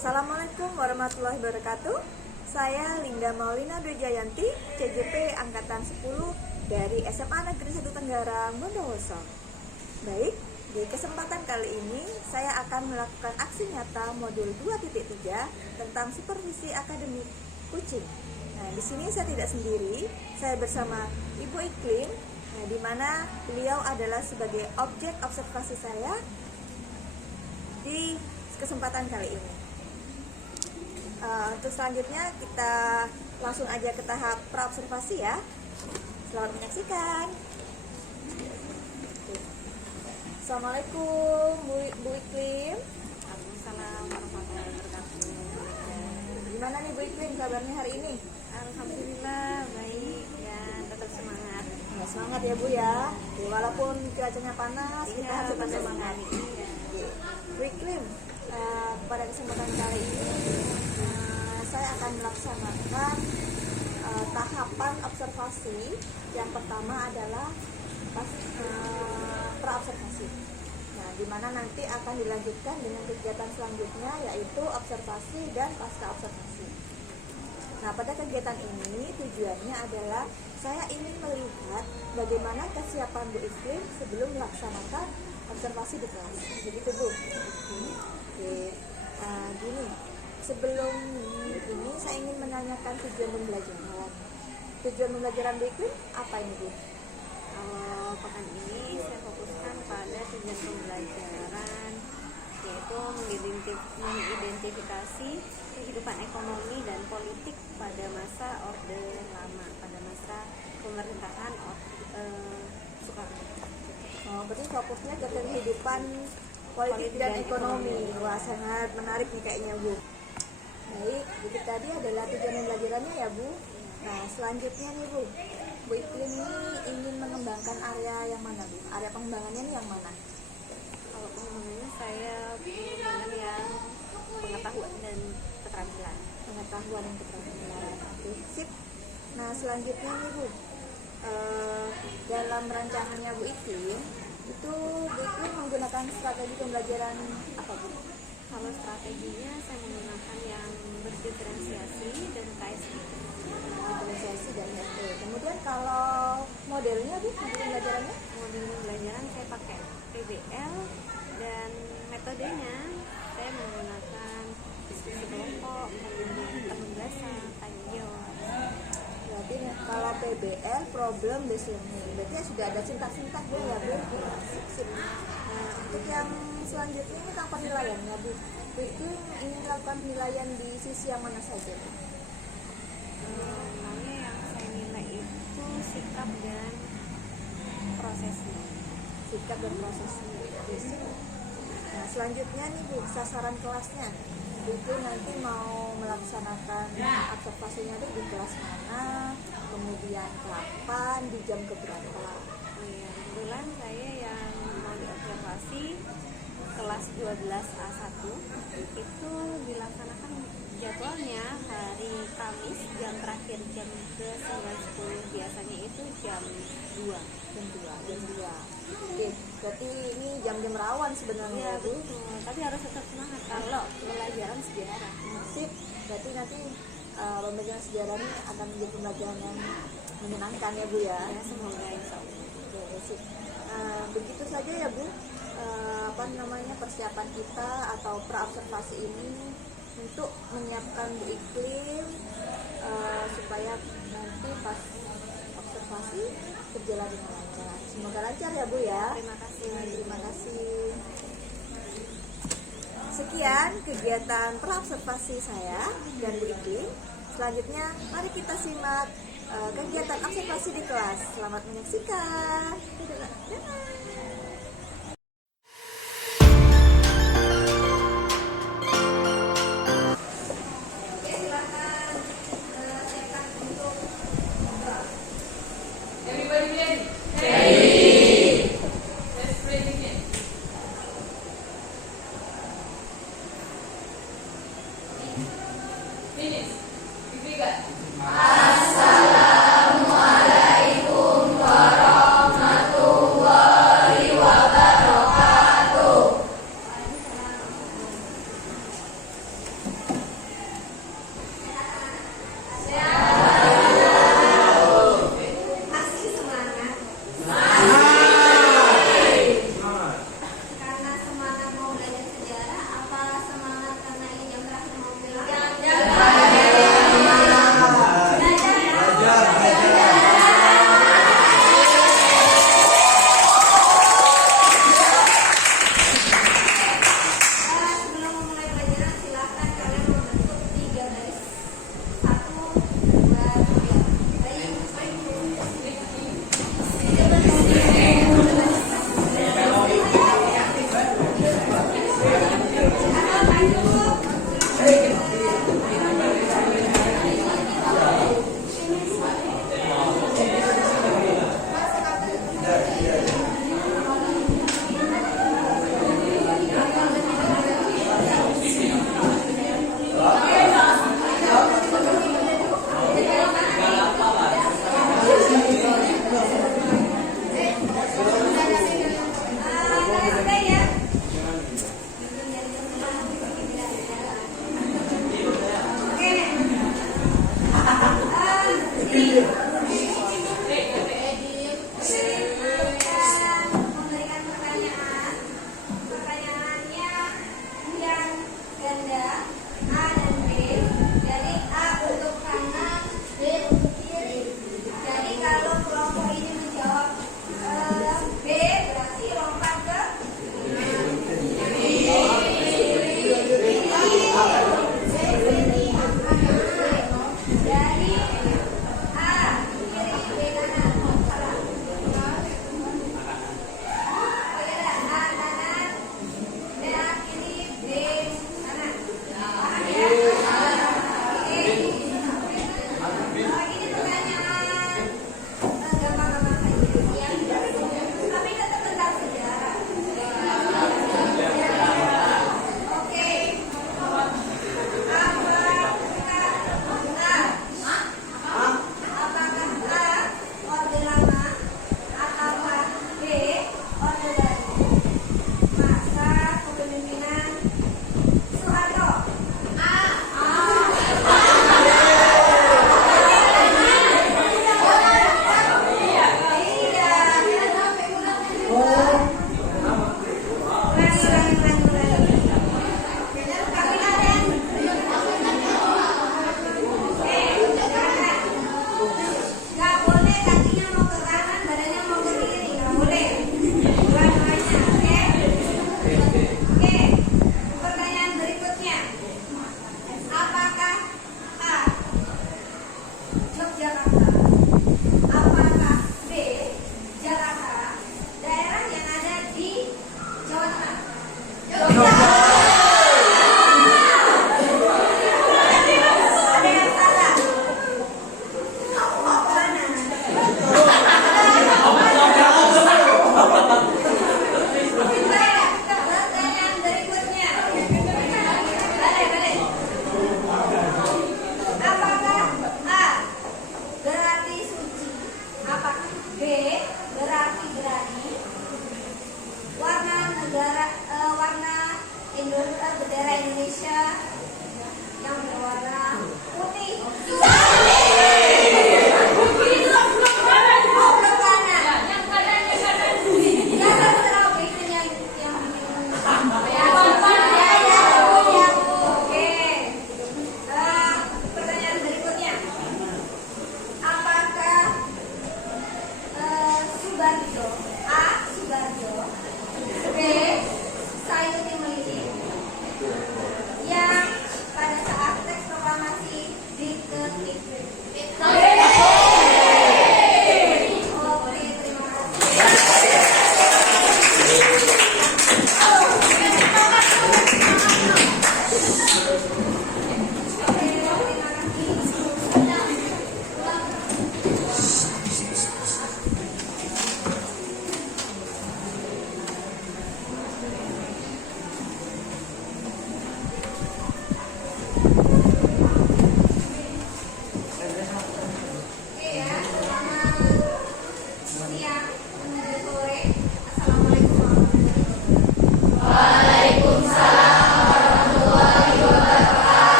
Assalamualaikum warahmatullahi wabarakatuh. Saya Linda Maulina Dwi-Jayanti, CJP Angkatan 10 dari SMA Negeri 1 Tenggarang, Bondowoso. Baik, di kesempatan kali ini saya akan melakukan aksi nyata modul 2.3 tentang supervisi akademik kucing. Nah, di sini saya tidak sendiri, saya bersama Ibu Iklim, di mana beliau adalah sebagai objek observasi saya di kesempatan kali ini. Untuk selanjutnya kita langsung aja ke tahap praobservasi ya. Selamat menyaksikan. Assalamualaikum Bu Iklim. Waalaikumsalam warahmatullahi wabarakatuh. Gimana nih Bu Iklim kabarnya hari ini? Alhamdulillah baik dan tetap semangat. Ya, semangat ya Bu ya. Walaupun cuacanya panas, kita harus tetap semangat. Bu Iklim, pada kesempatan kali ini saya akan melaksanakan tahapan observasi. Yang pertama adalah praobservasi. Nah, di mana nanti akan dilanjutkan dengan kegiatan selanjutnya yaitu observasi dan pasca observasi. Nah, pada kegiatan ini tujuannya adalah saya ingin melihat bagaimana kesiapan Bu Iklim sebelum melaksanakan observasi di kelas. Begitu Bu. Oke. Gini, sebelum ini saya ingin menanyakan tujuan pembelajaran. Tujuan pembelajaran Bu Iklim apa ini Bu? Pekan ini saya fokuskan pada tujuan pembelajaran, yaitu mengidentifikasi kehidupan ekonomi dan politik pada masa Orde Lama, pada masa pemerintahan Soekarno. Berarti fokusnya ke kehidupan politik dan ekonomi. Wah, sangat menarik nih kayaknya Bu. Baik, itu tadi adalah tujuan pembelajarannya ya Bu. Nah, selanjutnya nih Bu Iklim ini ingin mengembangkan area yang mana Bu? Area pengembangannya ini yang mana? Kalau pengembangannya saya pengembangan yang pengetahuan dan keterampilan. Pengetahuan dan keterampilan. Oke, sip. Nah, selanjutnya nih Bu, dalam rancangannya Bu Iklim itu Bu Iklim menggunakan strategi pembelajaran apa Bu? Kalau strateginya saya menggunakan yang berdiferensiasi dan KSD. Diferensiasi dan KSD. Kemudian kalau modelnya Bu, model pembelajarannya? Model pembelajaran saya pakai PBL dan metodenya saya menggunakan diskusi kelompok, penugasan, tanjung. Berarti kalau PBL problem based learning, berarti sudah ada sintak-sintak ya Bu. Sip. Nah, untuk yang selanjutnya ini tentang penilaiannya Bu. Bu itu ingin melakukan penilaian di sisi yang mana saja Bu? Namanya yang saya nilai itu sikap dan prosesnya. Sikap dan prosesnya. Nah, selanjutnya nih Bu, sasaran kelasnya. Bu itu nanti mau melaksanakan observasinya tuh di kelas mana, kemudian kapan, di jam keberapa. Kebetulan saya yang mau diobservasi kelas 12A1 itu dilaksanakan jadwalnya hari Kamis, jam terakhir jam ke 9.10, biasanya itu jam 2. Oke, berarti ini jam-jam rawan sebenarnya Ya, Bu. betul. Tapi harus tetap semangat kalau pelajaran sejarah. Sip, berarti nanti pembelajaran sejarah ini akan menjadi pembelajaran yang menyenangkan ya Bu ya. Ya, semoga insya Allah. Oke, sip. Begitu saja ya Bu, persiapan kita atau praobservasi ini untuk menyiapkan Bu Iklim supaya nanti pas observasi berjalan dengan lancar. Semoga lancar ya Bu ya. Terima kasih. Terima kasih. Sekian kegiatan praobservasi saya dan Bu Iklim. Selanjutnya mari kita simak kegiatan observasi di kelas. Selamat menyaksikan. Dadah.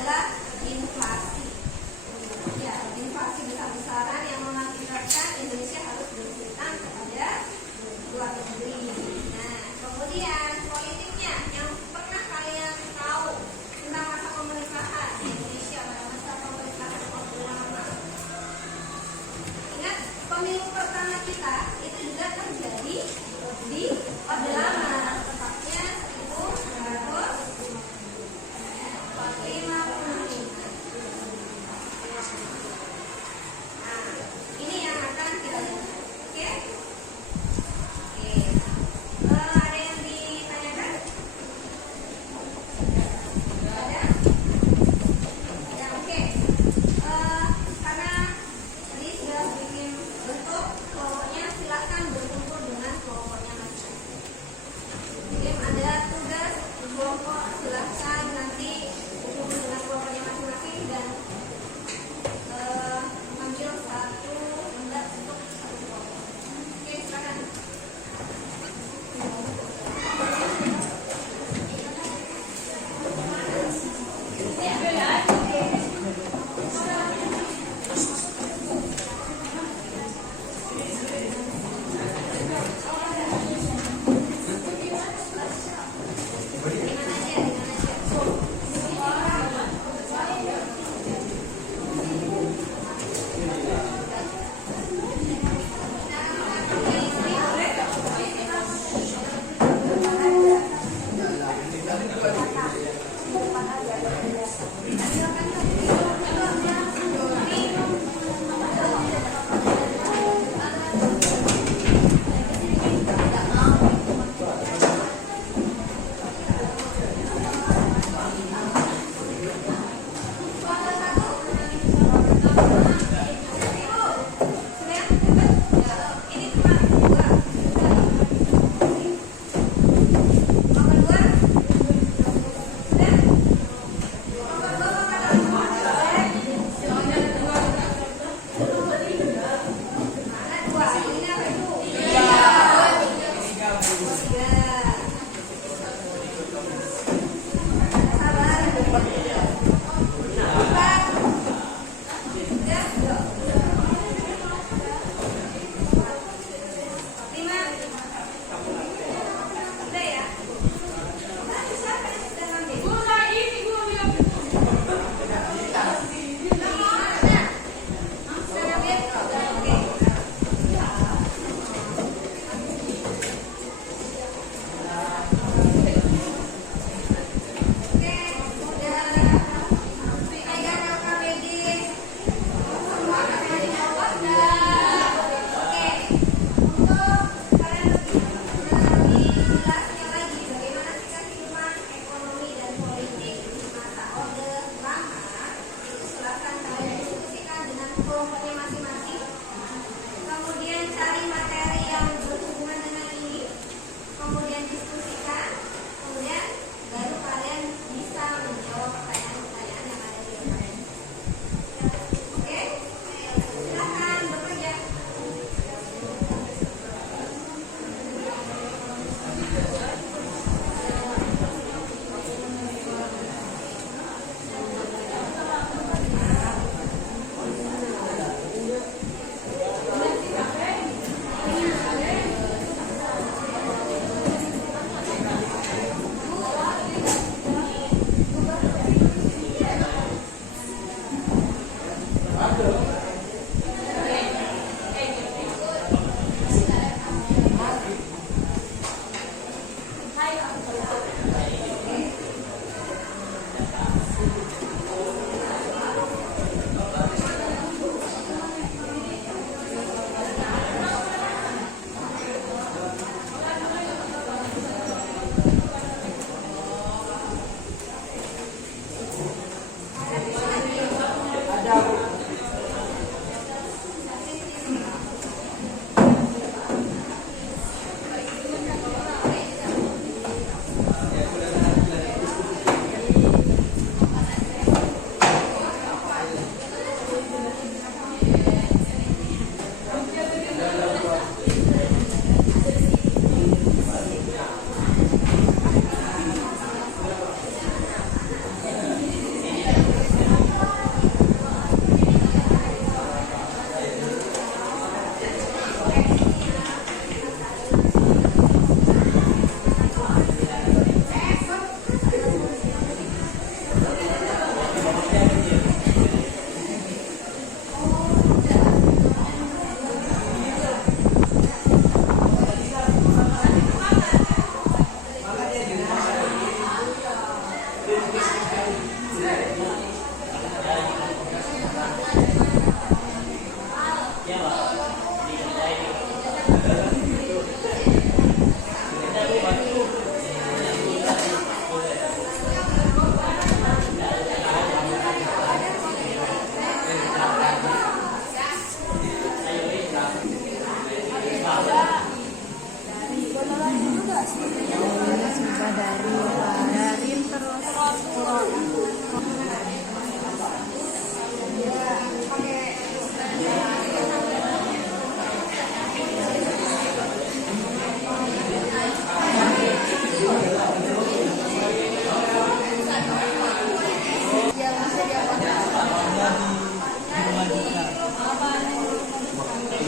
adalah inflasi. Ya, inflasi besar-besaran yang mengakibatkan Indonesia harus berhutang kepada luar negeri. Nah, kemudian politiknya yang pernah kalian tahu tentang masa pemerintahan Indonesia pada masa pemerintahan Orde Lama. Ingat, pemilu pertama kita itu juga terjadi di Orde Lama, tepatnya 1945.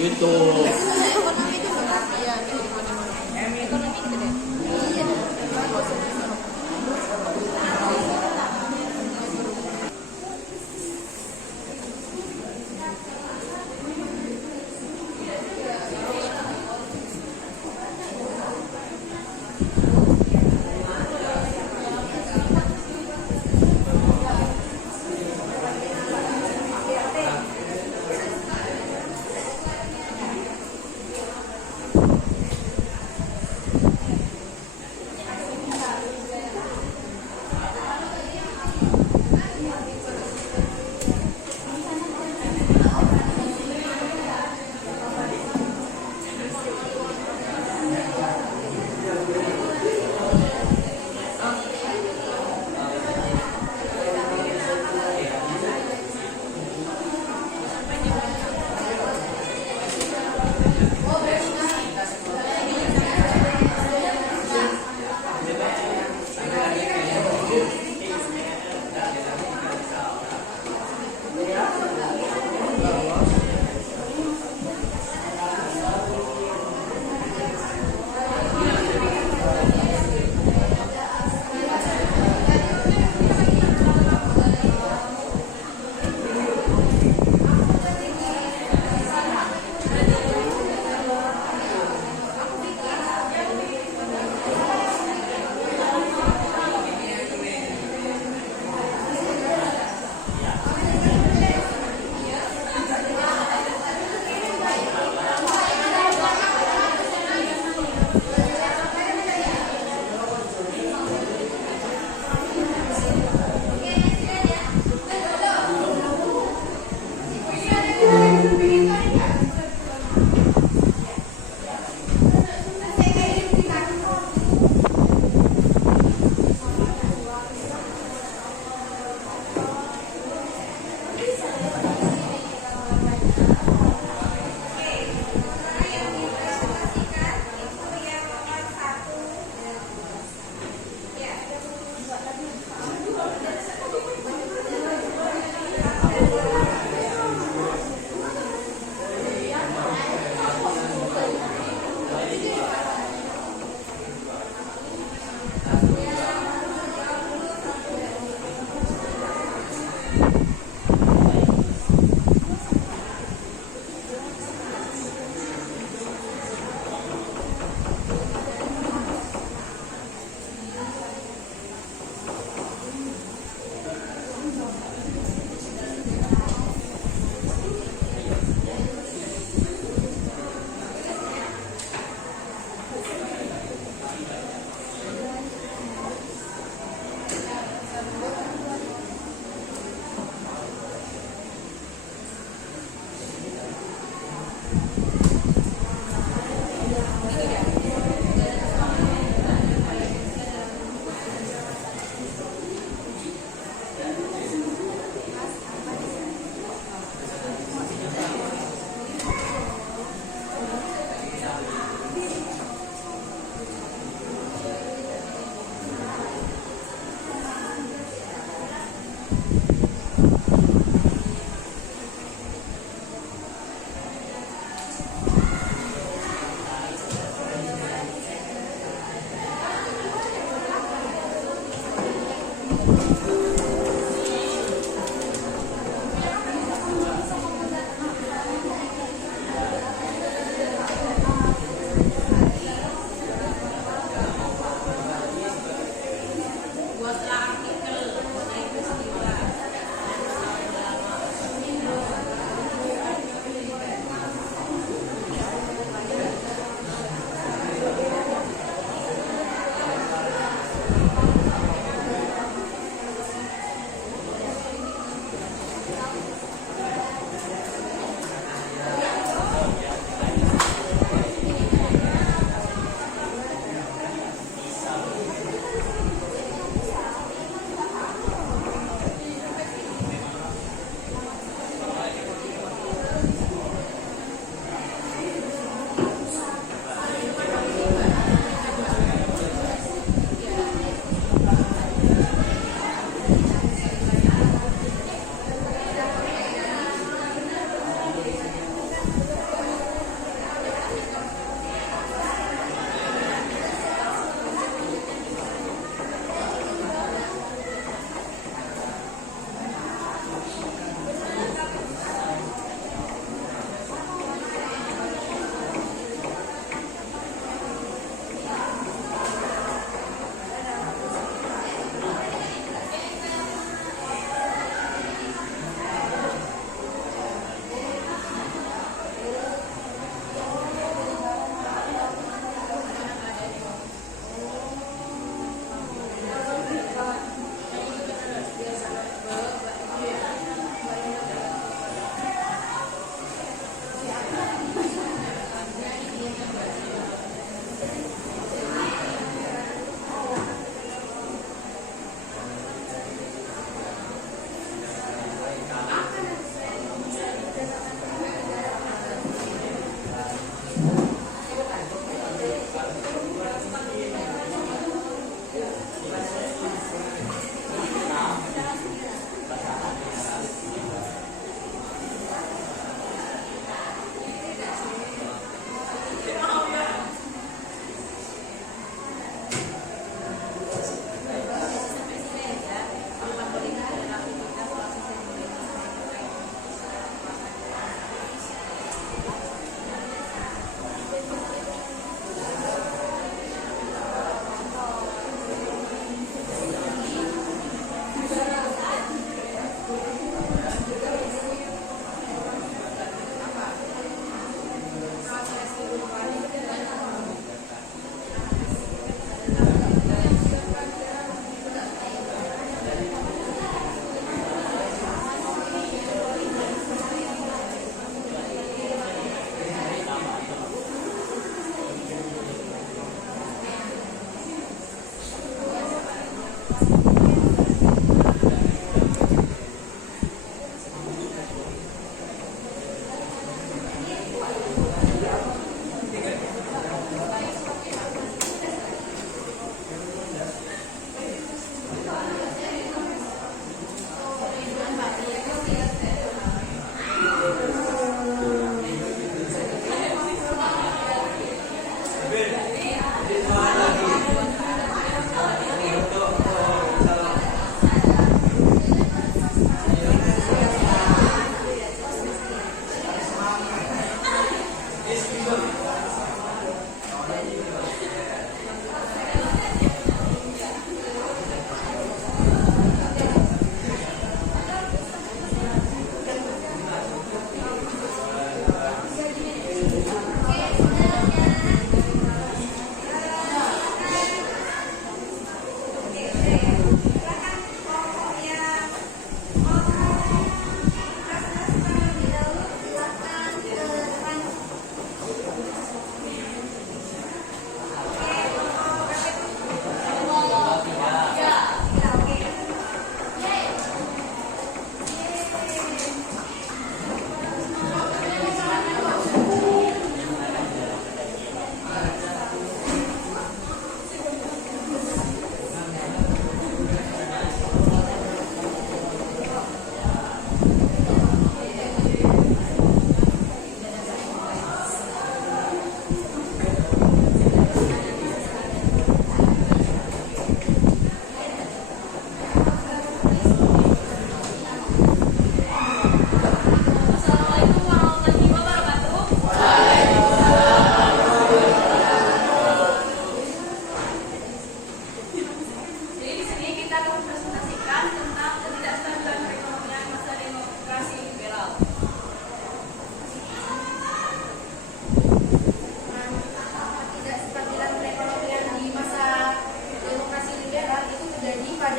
Gitu.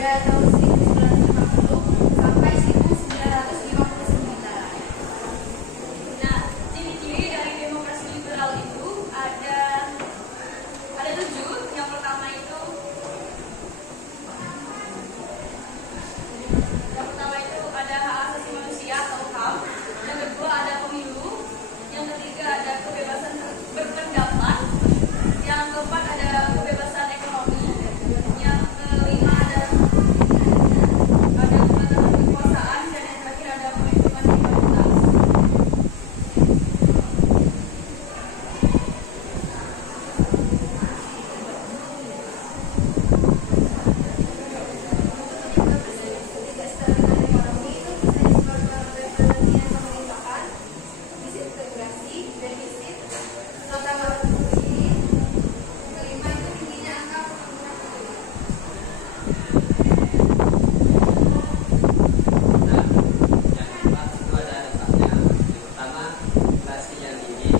pada tahun 1950 sampai 1959. Nah, ciri-ciri dari demokrasi liberal itu ada 7. Yang pertama itu ada hak asasi manusia atau HAM. Yang kedua ada pemilu. Yang ketiga ada kebebasan berpendapat. Yang keempat ada kebebasan ekonomi. Yang kelima ada pembatasan kekuasaan, dan yang terakhir ada perlindungan privasitas. Ekonomi itu bisa disebabkan oleh penelitian pemerintahan, defisit integrasi, defisit, nota baru publik. Kelima itu tingginya angka pengangguran penduduk. Nah, yang keempat itu ada dampaknya. Yang pertama, inflasi yang tinggi.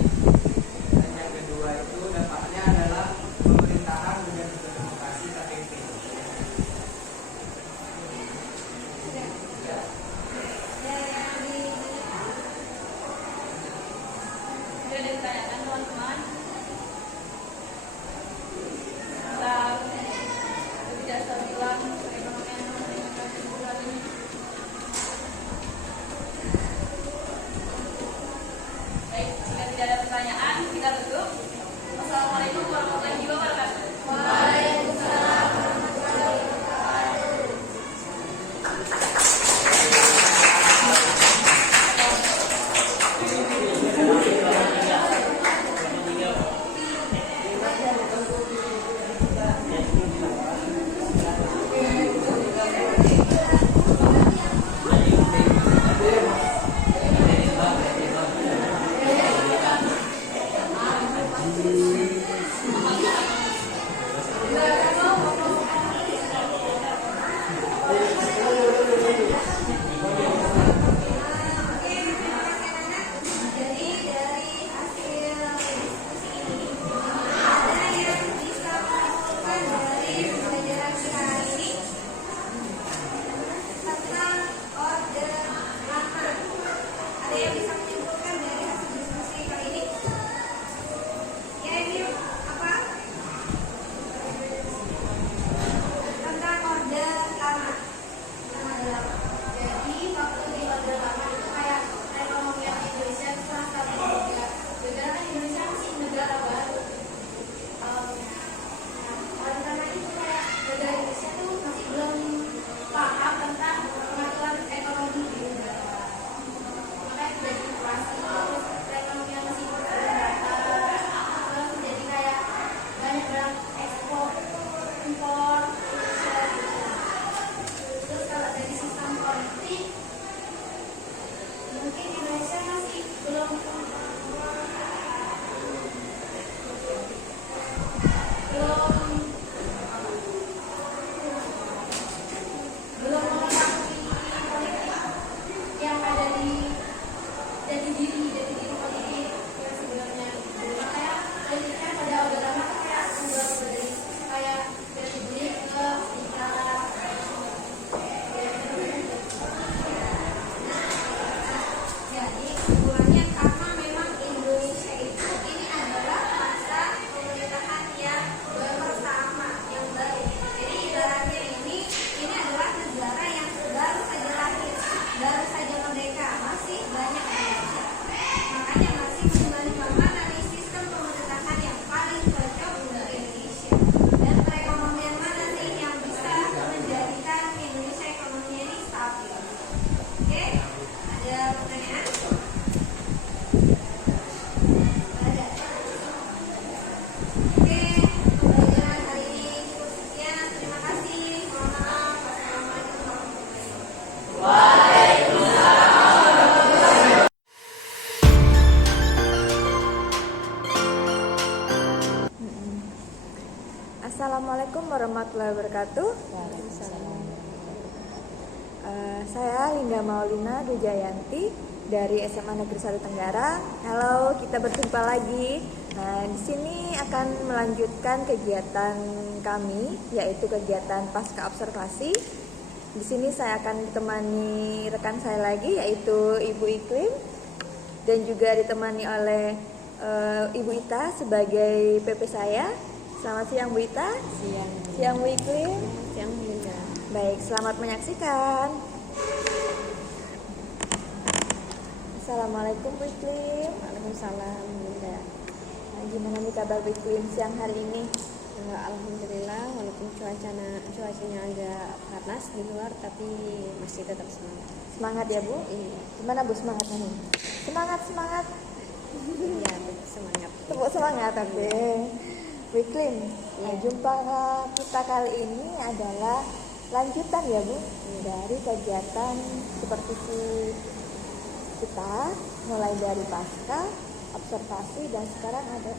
Dan yang kedua itu dampaknya adalah pemerintahan dengan demokrasi KTP. Sudah ditanyakan teman-teman. Tentang ketidakstabilan perekonomian yang meningkat bulan ini. Baik, jika tidak ada pertanyaan, kita tutup. Wassalamualaikum warahmatullahi wabarakatuh. Waalaikumsalam warahmatullahi wabarakatuh. Jadi dari hasil diskusi ini ada yang bisa menyimpulkan dari pembelajaran kita hari ini tentang orde lama. Ada yang bisa menyimpulkan dari hasil diskusi kali ini? Ya, ini apa? Tentang orde lama. Jadi waktu di orde lama itu kayak perekonomian Indonesia itu sangat stabil juga. Negara kan Indonesia masih negara baru. Oleh karena itu kayak negara Indonesia tuh masih belum paham tentang pengaturan ekonomi di negara. Makanya terjadi inflasi, terus perekonomian masih terbatas, terus jadi kayak banyak barang ekspor, impor, Indonesia gitu. Terus kalau dari sistem politik, mungkin Indonesia masih belum mengetahui politik yang ada di jati diri politik yang sebenarnya. Makanya politiknya pada orde lama tuh kayak berubah dari kayak republik ke negara. Jadi kesimpulannya karena memang Indonesia itu ini adalah masa pemerintahan yang pertama yang baru. Jadi ibaratnya ini adalah negara yang baru saja lahir, baru saja merdeka, masih banyak belajar. Makanya masih menimbang mana nih sistem pemerintahan yang paling cocok untuk Indonesia dan perekonomian mana sih yang bisa menjadikan Indonesia ekonominya ini stabil. Oke, ada pertanyaan? Ada. Oke, pembelajaran hari ini cukup sekian. Terima kasih. Mohon maaf. Wassalamualaikum warahmatullahi wabarakatuh. Assalamualaikum warahmatullahi wabarakatuh. Saya Linda Maulina Dujayanti dari SMA Negeri 1 Tenggara. Halo, kita berjumpa lagi Nah, di sini akan melanjutkan kegiatan kami, yaitu kegiatan pasca observasi. Di sini saya akan ditemani rekan saya lagi, yaitu Ibu Iklim, dan juga ditemani oleh Ibu Ita sebagai PP saya. Selamat siang Bu Ita. Siang Bu Iklim. Siang Bunda. Baik, selamat menyaksikan. Assalamualaikum Bu Iklim. Waalaikumsalam Bunda. Nah, gimana nih kabar Bu Iklim siang hari ini? Alhamdulillah, walaupun cuacanya agak panas di luar, tapi masih tetap semangat. Semangat ya Bu? Iya, Gimana Bu semangatnya nih? Semangat. iya tetap semangat. Tepuk semangat oke. Bu Iklim, nah, jumpa kita kali ini adalah lanjutan ya Bu dari kegiatan supervisi kita, mulai dari pasca observasi dan sekarang ada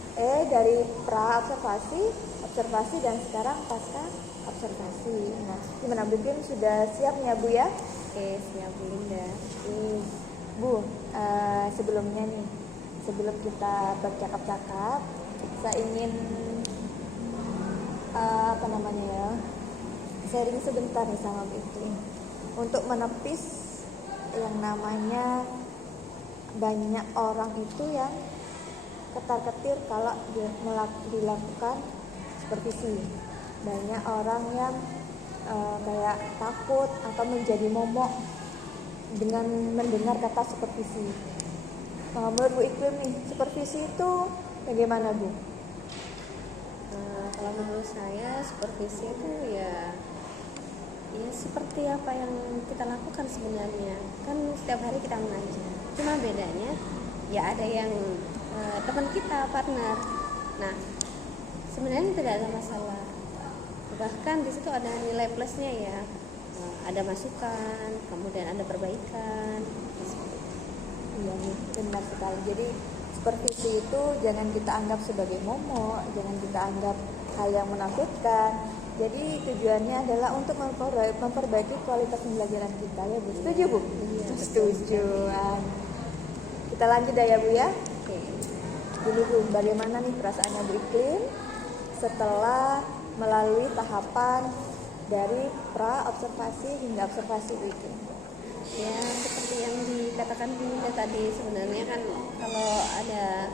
dari pra observasi dan sekarang pasca observasi. Nah, gimana Bu Iklim, sudah siap ya Bu ya? Oke, siap Bunda. Bu, sebelumnya nih, sebelum kita bercakap-cakap, saya ingin sharing sebentar nih sama Bu Iklim untuk menepis yang namanya banyak orang itu yang ketar-ketir kalau dilakukan supervisi. Banyak orang yang kayak takut atau menjadi momok dengan mendengar kata supervisi. Nah, menurut Bu Iklim nih, supervisi itu bagaimana Bu? Kalau menurut saya supervisi itu ya seperti apa yang kita lakukan sebenarnya. Kan setiap hari kita mengajar. Cuma bedanya ya ada yang teman kita, partner. Nah, sebenarnya tidak ada masalah. Bahkan di situ ada nilai plusnya ya. Ada masukan, kemudian ada perbaikan. Iya nih, benar sekali. Jadi supervisi itu jangan kita anggap sebagai momok, jangan kita anggap hal yang menakutkan. Jadi tujuannya adalah untuk memperbaiki kualitas pembelajaran kita ya Bu. Setuju Bu? Iya, Setuju. Kita lanjut ya Bu ya. Oke. Jadi Bu, bagaimana nih perasaannya Bu Iklim setelah melalui tahapan dari pra observasi hingga observasi Bu Iklim? Ya seperti yang dikatakan Bunda tadi, sebenarnya kan kalau ada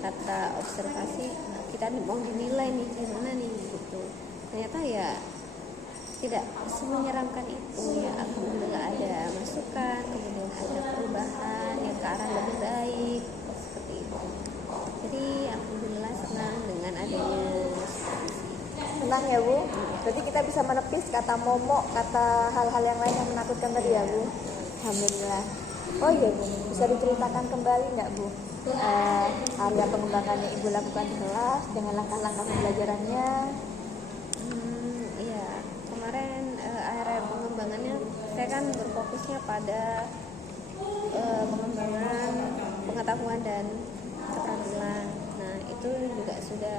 kata observasi kita mau dinilai nih gimana nih gitu. Ternyata ya tidak semenyeramkan itu ya. Alhamdulillah ada masukan, kemudian ada perubahan yang ke arah lebih baik seperti itu. Jadi alhamdulillah senang dengan adanya supervisi. Senang ya Bu? Berarti kita bisa menepis kata momok, kata hal-hal yang lain yang menakutkan tadi ya Bu? Alhamdulillah. Oh iya Bu, bisa diceritakan kembali nggak Bu? Area pengembangannya Ibu lakukan di kelas dengan langkah-langkah pembelajarannya? Iya, kemarin area pengembangannya saya kan berfokusnya pada pengembangan pengetahuan dan keterampilan. Nah, itu juga sudah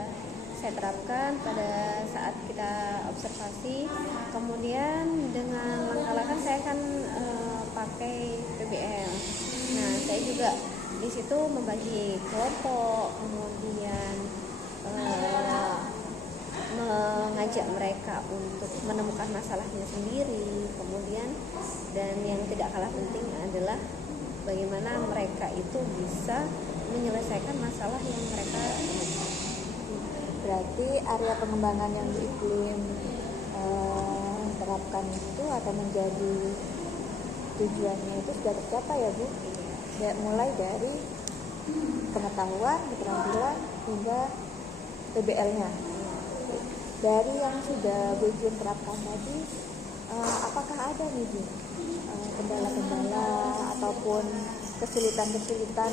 saya terapkan pada saat kita observasi. Kemudian dengan langkah-langkah saya kan pakai PBL. Nah, saya juga di situ membagi kelompok, kemudian mengajak mereka untuk menemukan masalahnya sendiri. Kemudian dan yang tidak kalah penting adalah bagaimana mereka itu bisa menyelesaikan masalah yang mereka temukan. Berarti area pengembangan yang Bu Iklim terapkan itu akan menjadi tujuannya itu sudah tercapai ya Bu? Ya, mulai dari pengetahuan, keterampilan hingga PBL-nya. Dari yang sudah Bu Iklim terapkan tadi, apakah ada nih Bu kendala-kendala ataupun kesulitan-kesulitan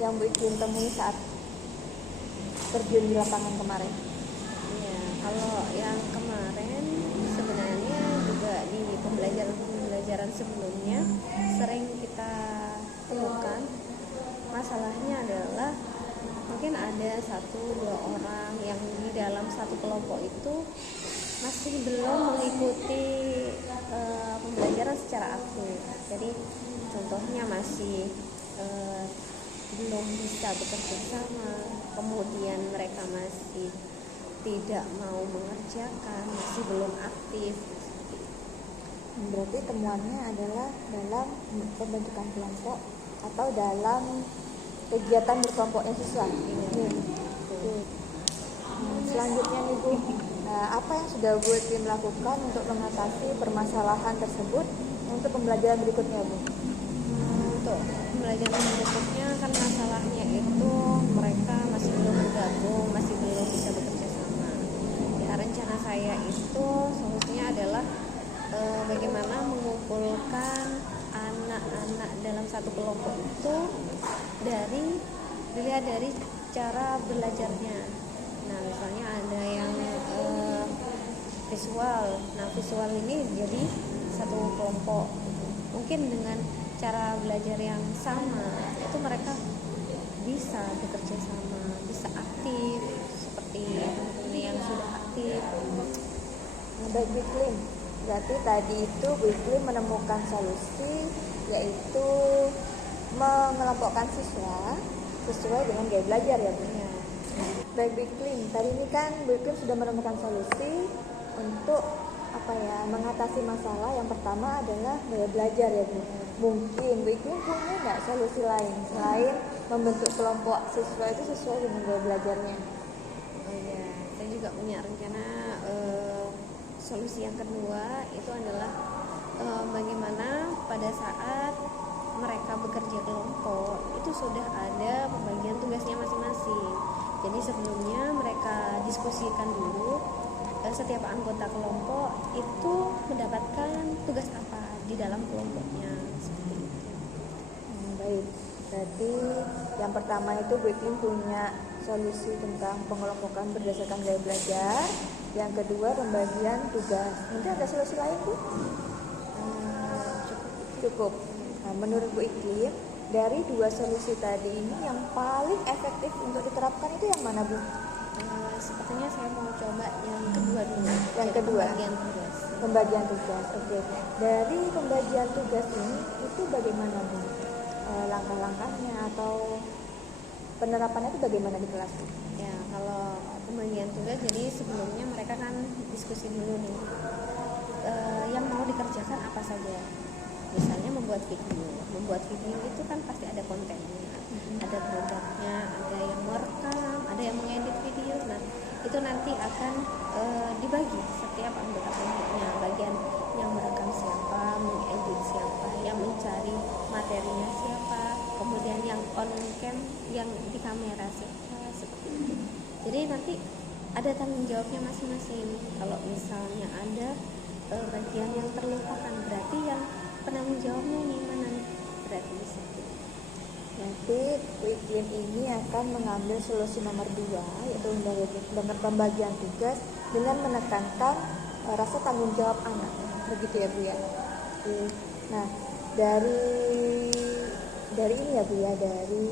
yang Bu Iklim temui saat terjun di lapangan kemarin? Ya, kalau yang kemarin sebenarnya juga di pembelajaran sebelumnya sering kita temukan masalahnya adalah mungkin ada 1-2 orang yang di dalam satu kelompok itu masih belum mengikuti pembelajaran secara aktif. Jadi contohnya masih belum bisa bekerja sama, kemudian mereka masih tidak mau mengerjakan, masih belum aktif. Berarti temuannya adalah dalam pembentukan kelompok atau dalam kegiatan berkelompoknya siswa. Selanjutnya nih Bu, apa yang sudah Bu Iklim lakukan untuk mengatasi permasalahan tersebut untuk pembelajaran berikutnya Bu? Untuk pembelajaran berikutnya kan masalahnya itu mereka masih belum bergabung, masih belum bisa bekerja sama. Ya, rencana saya itu solusinya adalah bagaimana mengumpulkan anak-anak dalam satu kelompok itu dilihat dari cara belajarnya. Nah, misalnya ada yang visual. Nah, visual ini jadi satu kelompok. Mungkin dengan cara belajar yang sama, itu mereka bisa bekerja sama, bisa aktif seperti teman-teman yang sudah aktif. Nah, baik Bu Iklim, berarti tadi itu Bu Iklim menemukan solusi, yaitu mengelompokkan siswa sesuai dengan gaya belajar ya Bu. Ya. Baik Bu Iklim, tadi ini kan Bu Iklim sudah menemukan solusi untuk mengatasi masalah. Yang pertama adalah gaya belajar ya Bu. Mungkin Bu Iklim punya nggak solusi lain selain membentuk kelompok siswa itu sesuai dengan gaya belajarnya? Oh ya, saya juga punya rencana solusi yang kedua itu adalah bagaimana pada saat mereka bekerja kelompok itu sudah ada pembagian tugasnya masing-masing. Jadi sebelumnya mereka diskusikan dulu setiap anggota kelompok itu mendapatkan tugas apa di dalam kelompoknya seperti itu. Baik, berarti yang pertama itu Bu Iklim punya solusi tentang pengelompokan berdasarkan gaya belajar. Yang kedua pembagian tugas. Mungkin ada solusi lain Bu? Cukup. Nah, menurut Bu Iklim, dari dua solusi tadi ini yang paling efektif untuk diterapkan itu yang mana Bu? Sepertinya saya mau coba yang kedua dulu. Yang kedua? Pembagian tugas. Pembagian tugas, oke. Dari pembagian tugas ini itu bagaimana Bu? Langkah-langkahnya atau penerapannya itu bagaimana di kelas? Ya, kalau pembagian tugas jadi sebelumnya mereka kan diskusi dulu nih yang mau dikerjakan apa saja. Misalnya membuat video itu kan pasti ada kontennya, ada produknya, ada yang merekam, ada yang mengedit video. Nah, itu nanti akan dibagi setiap anggota kelompoknya, bagian yang merekam siapa, mengedit siapa, yang mencari materinya siapa, kemudian yang on cam, yang di kamera siapa, seperti itu. Jadi nanti ada tanggung jawabnya masing-masing. Kalau misalnya ada bagian yang terlupakan, berarti yang penanggung jawabnya ini mana nih? Berarti bisa. Nanti Bu Iklim ini akan mengambil solusi nomor 2, yaitu dengan pembagian tugas dengan menekankan rasa tanggung jawab anak. Begitu ya Bu ya. Nah, dari ini ya Bu ya, dari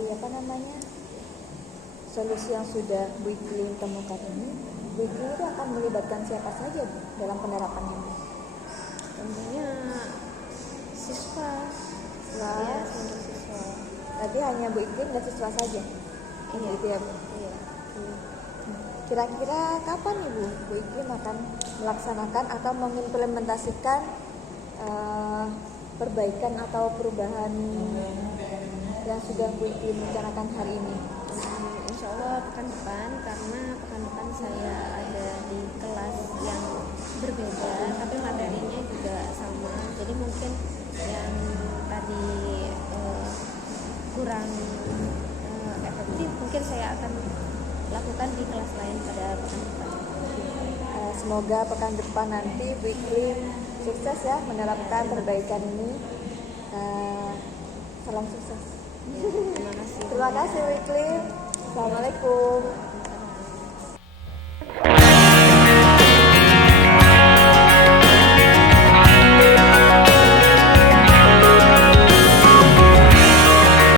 solusi yang sudah Bu Iklim temukan ini, Bu Iklim itu akan melibatkan siapa saja Bu dalam penerapannya Bu? Tentunya siswa. Ya, seluruh siswa. Tapi hanya Bu Iklim dan siswa saja. Iya. Gitu ya Bu. Iya. Kira-kira kapan nih Bu Iklim akan melaksanakan atau mengimplementasikan perbaikan atau perubahan yang sudah Bu Iklim rencanakan hari ini? Insya Allah pekan depan, karena pekan depan saya ada di kelas yang berbeda tapi materinya juga sama, jadi mungkin yang tadi kurang efektif mungkin saya akan lakukan di kelas lain pada pekan depan. Semoga pekan depan nanti Bu Iklim sukses ya menerapkan perbaikan ini. Salam sukses. Ya, terima kasih. Terima kasih Bu Iklim. Assalamualaikum.